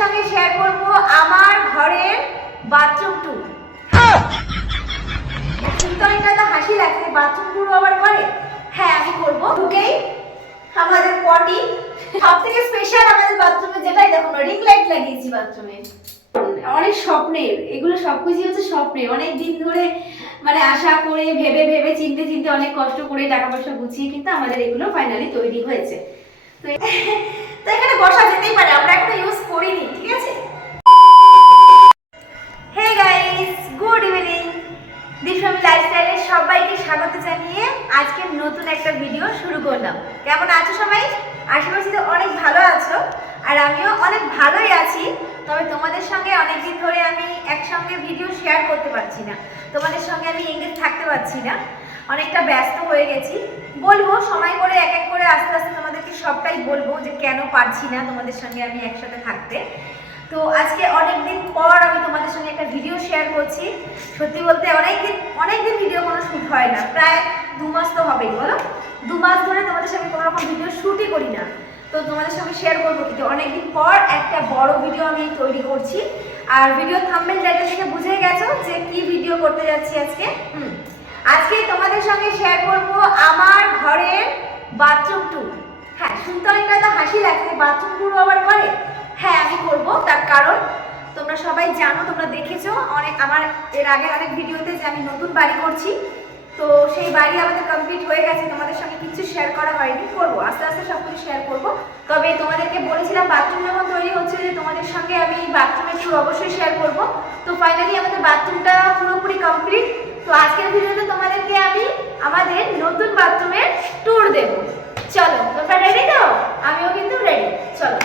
সঙ্গে শেয়ার করব আমার ঘরের বাথরুম ট্যুর। শুনতে অনেকটা হাসি লাগছে, বাথরুম ট্যুর আবার করে। হ্যাঁ, আমি করব। ঢুকেই আমাদের পটি, সবথেকে স্পেশাল আমাদের বাথরুমে যেটাই দেখো না, রিং লাইট লাগিয়েছি বাথরুমে। অনেক স্বপ্নের, এগুলো সবকিছু হচ্ছে স্বপ্নের। অনেক দিন ধরে মানে আশা করে ভেবে ভেবে চিনতে চিনতে অনেক কষ্ট করে টাকা পয়সা গুছিয়ে কিন্তু আমাদের এগুলো ফাইনালি তৈরি হয়েছে। তো এখানে বসা যেতেই পারে, আমরা এখনো ইউজ করিনি, ঠিক আছে? Hey guys, good evening. Dipshami লাইফস্টাইলে সবাইকে স্বাগত জানিয়ে আজকে নতুন একটা ভিডিও শুরু করলাম। কেমন আছো সবাই? আশা করছি তো অনেক ভালো আছো, আর আমিও অনেক ভালোই আছি। তবে তোমাদের সঙ্গে অনেকদিন ধরে আমি একসঙ্গে ভিডিও শেয়ার করতে পারছি না, তোমাদের সঙ্গে আমি এঙ্গেজ থাকতে পারছি না, অনেকটা ব্যস্ত হয়ে গেছি। বলবো সময় করে এক এক করে আস্তে আস্তে তোমাদেরকে সবটাই বলবো যে কেন পারছি না তোমাদের সঙ্গে আমি একসাথে থাকতে। তো আজকে অনেকদিন পর আমি তোমাদের সঙ্গে একটা ভিডিও শেয়ার করছি। সত্যি বলতে অনেকদিন ভিডিও কোনো শ্যুট হয় না, প্রায় 2 মাস তো হবেই, বলো। 2 মাস ধরে তোমাদের সঙ্গে কোনো রকম ভিডিও শ্যুটই করি না। তো তোমাদের সঙ্গে শেয়ার করবো, কিন্তু অনেকদিন পর একটা বড় ভিডিও আমি তৈরি করছি। আর ভিডিও থাম্বনেল টাইটেল থেকে বুঝে গেছো যে কি ভিডিও করতে যাচ্ছি আজকে। আজকে তোমাদের সঙ্গে শেয়ার করব আমার ঘরের বাথরুম ট্যুর। হ্যাঁ, শুনতে অনেকটা হাসি লাগছে, বাথরুম ট্যুর আবার করে। হ্যাঁ, আমি করব। তার কারণ তোমরা সবাই জানো, তোমরা দেখেছো অনেক আমার এর আগে অনেক ভিডিওতে যে আমি নতুন বাড়ি করছি। তো সেই বাড়ি আমাদের কমপ্লিট হয়ে গেছে, তোমাদের সঙ্গে কিছু শেয়ার করা হয়নি, করবো আস্তে আস্তে সব কিছু শেয়ার করবো। তবে তোমাদেরকে বলেছিলাম বাথরুম যখন তৈরি হচ্ছে যে তোমাদের সঙ্গে আমি বাথরুমের ট্যুর অবশ্যই শেয়ার করব। তো ফাইনালি আমাদের বাথরুমটা পুরোপুরি কমপ্লিট। তো আজকের ভিডিওতে তোমাদেরকে আমি আমাদের নতুন বাথরুমের ট্যুর দেব। চলো, তোমরা রেডি তো? আমিও কিন্তু রেডি, চলো।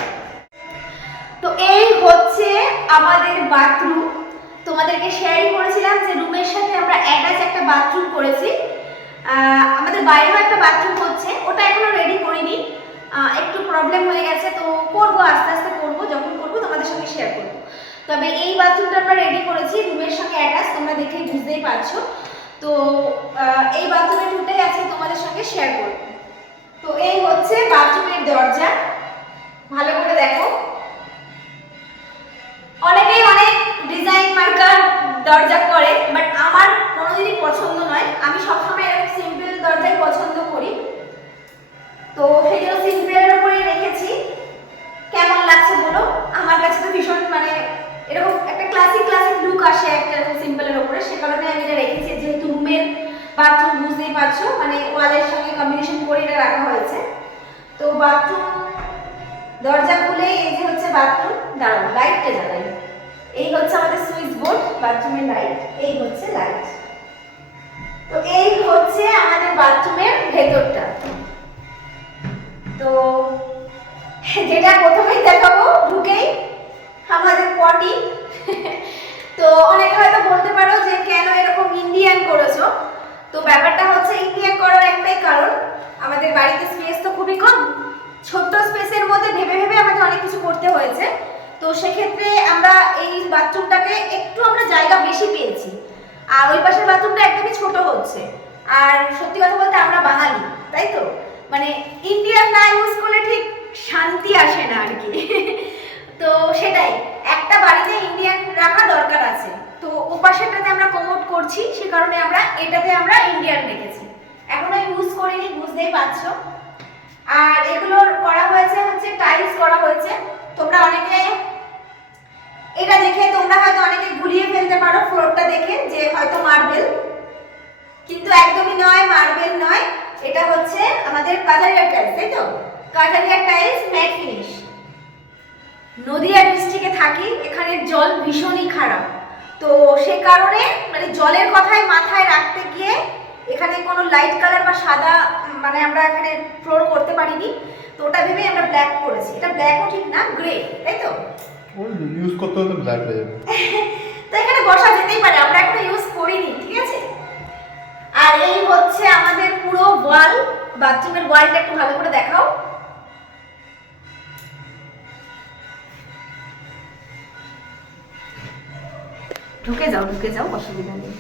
তো এই হচ্ছে আমাদের বাথরুম। তোমাদেরকে শেয়ারই করেছিলাম যে রুমের সাথে আমরা অ্যাটাচ একটা বাথরুম করেছি। আমাদের বাইরেও একটা বাথরুম হচ্ছে, ওটা এখনো রেডি করিনি, একটু প্রবলেম হয়ে গেছে। তো করবো, আস্তে আস্তে করবো, যখন করবো তোমাদের সঙ্গে শেয়ার করবো। তবে এই বাথরুমটা আমরা রেডি করেছি রুমের সঙ্গে অ্যাটাচ, তোমরা দেখেই বুঝতেই পারছো। তো এই বাথরুমের টুরটাই আজকে তোমাদের সঙ্গে শেয়ার করবো। তো এই হচ্ছে বাথরুমের দরজা, ভালো করে দেখো। অনেকেই অনেক ডিজাইন মার্কার দরজা করে, বাট আমার কোনোদিনই পছন্দ নয়। আমি সবসময় এরকম সিম্পল দরজাই পছন্দ করি। তো সেই জন্য সিম্পলের উপরে রেখেছি। কেমন লাগছে বলো? আমার কাছে তো ভীষণ মানে এরকম একটা ক্লাসিক লুক আসে একটা এরকম সিম্পলের উপরে, সে কারণে আমি এটা রেখেছি। যেহেতু রুমের বাথরুম বুঝতেই পারছো, মানে ওয়ালের সঙ্গে কম্বিনেশন করে এটা রাখা হয়েছে। তো বাথরুম দরজা খুলে এই যে হচ্ছে বাথরুম। দাঁড়াও, লাইটটা জ্বালাই। এই হচ্ছে আমাদের সুইচ বোর্ড, বাথরুমের লাইট। এই হচ্ছে লাইট। তো এই হচ্ছে আমাদের বাথরুমের ভেতরটা। তো যেটা প্রথমেই দেখাবো ঢুকেই আমাদের পটি। তো অনেকে হয়তো বলতে পারো যে কেন এরকম ইন্ডিয়ান করেছো। তো ব্যাপারটা হচ্ছে ইন্ডিয়ান করার একটাই কারণ, আমাদের বাড়িতে স্পেস তো খুবই কম। ছোট্ট স্পেসের মধ্যে ভেবে ভেবে আমাদের অনেক কিছু করতে হয়েছে। তো সেক্ষেত্রে আমরা এই বাথরুমটাকে একটু আমরা জায়গা বেশি পেয়েছি, আর ওই পাশের বাথরুমটা একদমই ছোট হচ্ছে। আর সত্যি কথা বলতে আমরা বাঙালি, তাই তো, মানে ইন্ডিয়ান না ইউজ করলে ঠিক শান্তি আসে না আর কি। তো সেটাই, একটা বাড়িতে ইন্ডিয়ান রাখা দরকার আছে। তো ওপাশেরটাতে আমরা কমোড করছি, সে কারণে আমরা এটাতে আমরা ইন্ডিয়ান রেখেছি। এখনো ইউজ করিনি, বুঝতেই পারছো। আর এগুলোর করা হয়েছে হচ্ছে টাইলস করা হয়েছে। তোমরা অনেকে এটা দেখে তোমরা হয়তো অনেকে গুলিয়ে ফেলতে পারো ফ্লোরটা দেখে যে হয়তো মার্বেল, কিন্তু একদমই নয়, মার্বেল নয়। এটা হচ্ছে আমাদের কাজারিয়া টাইলস, তাই তো? Kajaria tiles mat finish. Nadia ডিস্ট্রিক্টে থাকি, এখানে জল ভীষণই খারাপ। তো সে কারণে মানে জলের কথাই মাথায় রাখতে গিয়ে এখানে কোনো লাইট কালার বা সাদা মানে আমরা এখানে ফ্লোর করতে পারিনি। তো ওটা ভেবে আমরা ব্ল্যাক করেছি। এটা ব্ল্যাকও ঠিক না, গ্রে, তাই তো? ওই ইউজ করতে হলে ব্ল্যাক হয়ে যাবে। তো এখানে বসা যেতেই পারে, আমরা এখনো ইউজ করিনি, ঠিক আছে? আর এই হচ্ছে আমাদের পুরো ওয়াল, বাথরুমের ওয়ালটা একটু ভালো করে দেখাও। ঢুকে যাও, অসুবিধা নেই।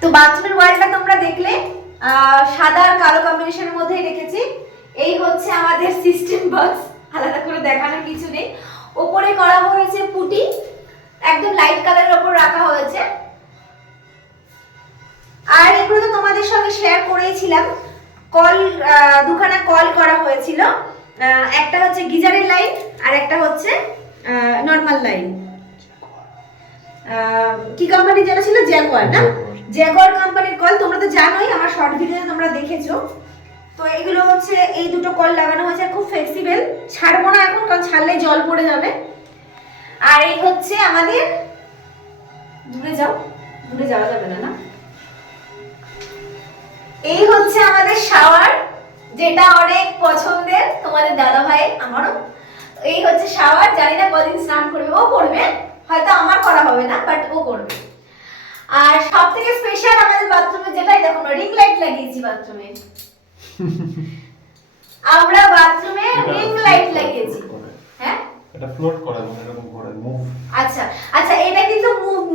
তো বাথরুমের ওয়ালটা তোমরা দেখলে সাদা আর কালো কম্বিনেশনের মধ্যেই রেখেছি। এই হচ্ছে আমাদের সিস্টেম বক্স, আলাদা করে দেখানোর কিছু নেই। ওপরে করা হয়েছে পুটি, একদম লাইট কালারের ওপর রাখা হয়েছে। আর এগুলো তো তোমাদের সঙ্গে শেয়ার করেইছিলাম। কল, দুখানা কল করা হয়েছিল, একটা হচ্ছে গিজারের লাইন আর একটা হচ্ছে নরমাল লাইন। কি কোম্পানি যেটা ছিল, জ্যাগুয়ার না? জ্যাগুয়ার কোম্পানির কল। তোমরা তো জানোই, আমার শর্ট ভিডিওতে তোমরা দেখেছো। তো এগুলো হচ্ছে এই দুটো কল লাগানো হয়েছে, খুব ফ্লেক্সিবল। ছাড়বো না এখন, কারণ ছাড়লে জল পড়ে যাবে। আর এই হচ্ছে আমাদের, দূরে যাওয়া যাবে না, না? এই হচ্ছে আমাদের শাওয়ার, যেটা অনেক পছন্দের তোমাদের দাদা ভাই, আমারও। এই হচ্ছে শাওয়ার, জানি না কদিন স্নান করবে, ও করবে, হয়তো আমার করা হবে না, বাট ও করবে। আর সব থেকে স্পেশাল আমাদের বাথরুমে যেটাই দেখো না, রিং লাইট লাগিয়েছি বাথরুমে। আমরা বাথরুমে রিং লাইট লাগিয়েছি। হ্যাঁ, এটা ফ্লোট করে, মানে এরকম করে মুভ। আচ্ছা আচ্ছা, এটা কিন্তু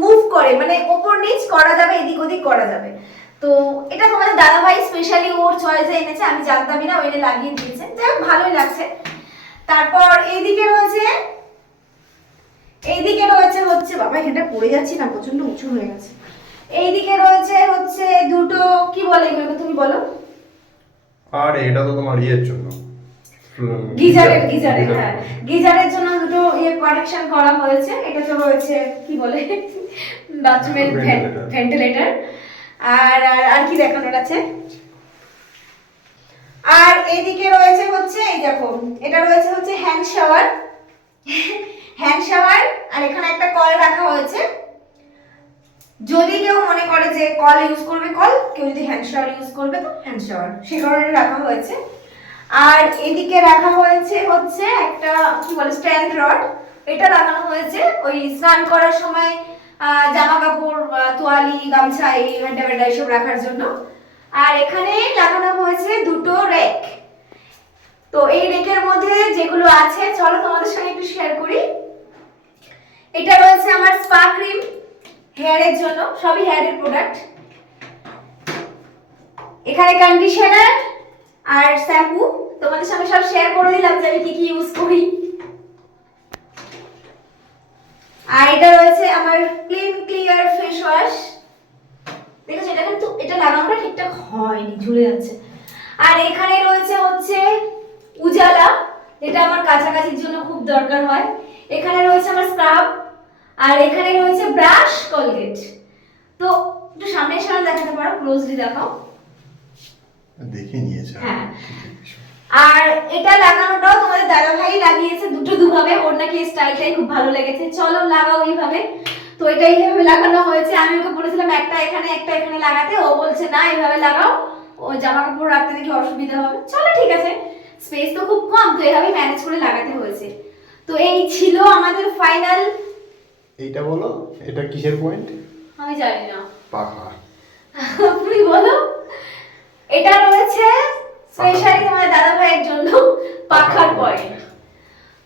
মুভ করে, মানে উপর নিচ করা যাবে, এদিক ওদিক করা যাবে। তো এটা তোমাদের দাদা ভাই স্পেশালি ওর চয়েসে এনেছে, আমি জানতামই না, ওইটা লাগিয়ে দিয়েছে। যাই হোক, ভালোই লাগছে। তারপর এইদিকে রয়েছে হচ্ছে বাবা, এখানটা পড়ে যাচ্ছি না, প্রচন্ড উঁচু হয়ে গেছে। এইদিকে রয়েছে হচ্ছে দুটো, কি বলে এগুলোকে, তুমি বলো? আর এটা তো তোমার ইয়ের জন্য, গিজারের, হ্যাঁ, গিজারের জন্য দুটো কানেকশন করা হয়েছে। এটা তো রয়েছে কি বলে, বাথরুমের ভেন্টিলেটর। আর আর কি দেখানোর আছে? আর এইদিকে রয়েছে হচ্ছে, এই দেখো, এটা রয়েছে হচ্ছে হ্যান্ড শাওয়ার। আর এখানে একটা কল রাখা হয়েছে, যদি কেউ মনে করে যে কল ইউজ করবে কল, কেউ যদি হ্যান্ড শাওয়ার ইউজ করবে তো হ্যান্ড শাওয়ার, সে কারণে রাখা হয়েছে। আর এদিকে রাখা হয়েছে হচ্ছে একটা, কি বলে, স্ট্যান্ড রড। এটা লাগানো হয়েছে ওই স্নান করার সময় জামা কাপড়, তোয়ালি, গামছা, এই ভেন্টা এইসব রাখার জন্য। আর এখানে লাগানো হয়েছে দুটো রেক। তো এই রেকের মধ্যে যেগুলো আছে, চলো তোমাদের সঙ্গে একটু শেয়ার করি। এটা রয়েছে আমার স্পা ক্রিম, হেয়ারের জন্য, সবই হেয়ারের প্রোডাক্ট। এখানে কন্ডিশনার আর শ্যাম্পু, তোমাদের সঙ্গে সব শেয়ার করে দিলাম যে আমি কি কি ইউজ করি। আর এটা রয়েছে আমার ক্লিয়ার ফেস ওয়াশ। দেখেছো, এটা কিন্তু এটা লাগানোটা ঠিকঠাক হয়নি, ঝুলে যাচ্ছে। আর এখানে রয়েছে হচ্ছে উজালা, যেটা আমার কাছাকাছির জন্য খুব দরকার হয়। এখানে রয়েছে আমার স্ক্রাব, আর এখানে রয়েছে ব্রাশ, কলগেট। তো একটু সামনে দেখাতে পারো, ক্লোজলি দেখাও। দেখে নিয়েছে। হ্যাঁ, আর এটা লাগানোটাও তোমাদের দাদা ভাই লাগিয়েছে, দুটো দুভাবে। ওর নাকি স্টাইলটাই খুব ভালো লেগেছে, চলো লাগাও এইভাবে। তো এটা এইভাবে লাগানো হয়েছে। আমি ওকে বলেছিলাম একটা এখানে লাগাতে, ও বলছে না এইভাবে লাগাও, ও জামা কাপড় রাখতে নাকি অসুবিধা হবে। চলো ঠিক আছে, স্পেস তো খুব কম, তো এইভাবে ম্যানেজ করে লাগাতে হয়েছে। তো এই ছিল আমাদের ফাইনাল। এইটা বলো, এটা কিসের পয়েন্ট? আমি জানি না, পাখা। তুমি বলো। এটা রয়েছে স্পেশালি তোমাদের দাদা ভাইয়ের জন্য পাখার পয়েন্ট।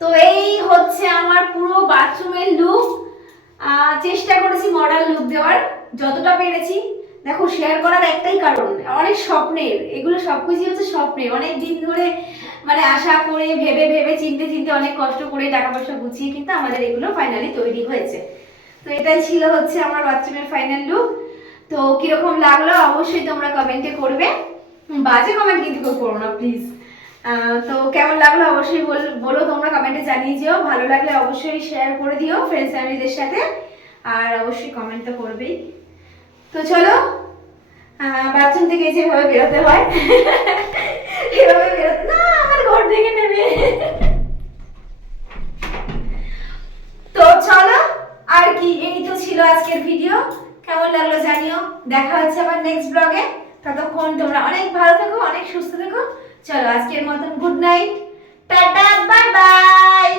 তো এই হচ্ছে আমার পুরো বাথরুমের লুক। চেষ্টা করেছি মডার্ন লুক দেওয়ার, যতটা পেরেছি। দেখো, শেয়ার করার একটাই কারণ, অনেক স্বপ্নের, এগুলো সবকিছু হচ্ছে স্বপ্নের। অনেক দিন ধরে মানে আশা করে, ভেবে চিনতে অনেক কষ্ট করে, টাকা পয়সা গুছিয়ে কিন্তু আমাদের এগুলো ফাইনালি তৈরি হয়েছে। তো এটাই ছিল হচ্ছে আমার বাথরুমের ফাইনাল লুক। তো কিরকম লাগলো অবশ্যই তোমরা কমেন্টে করবে, বাজে কমেন্ট কিন্তু কেউ করো না প্লিজ। তো কেমন লাগলো অবশ্যই বলো তোমরা কমেন্টে জানিয়ে যেও। ভালো লাগলে অবশ্যই শেয়ার করে দিও ফ্রেন্ডস ফ্যামিলিদের সাথে, আর অবশ্যই কমেন্ট তো করবেই। তো চলো, বাথরুম থেকে যেভাবে বেরোতে হয় এভাবে বেরোতে না, আমার ঘর থেকে নেবে। তো চলো, আর কি, এই তো ছিল আজকের ভিডিও। কেমন লাগলো জানিও। দেখা হচ্ছে আবার নেক্সট ব্লগে। ততক্ষণ তোমরা অনেক ভালো থেকো, অনেক সুস্থ থেকো। চলো, আজকের মতন good night, tata, bye bye.